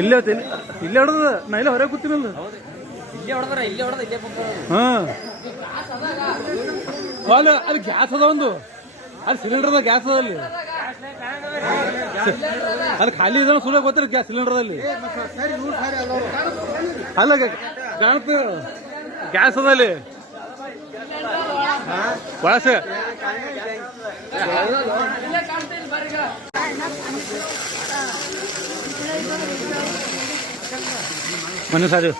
ಇಲ್ಲೇ ಇಲ್ಲೇ ಹೊಡೆದ ನಾ ಇಲ್ಲ ಹೊರಗೆ ಕೂತೀನಲ್ಲ. ಹಾಂ ಅಲ್ಲಿ ಗ್ಯಾಸ್ ಅದ ಒಂದು, ಅಲ್ಲಿ ಸಿಲಿಂಡರ್ದ ಗ್ಯಾಸ್ ಅದ ಅಲ್ಲಿ. ಅಲ್ಲಿ ಖಾಲಿ ಇದ ಸುಳ್ಳ ಗೊತ್ತಿಲ್ಲ ಗ್ಯಾಸ್ ಸಿಲಿಂಡರ್ದಲ್ಲಿ. ಅಲ್ಲ ಕಾಣುತ್ತ ಗ್ಯಾಸ್ ಅದ ಅಲ್ಲಿ ಬಳಸೆ. ಮನೆ ಸಾರಿ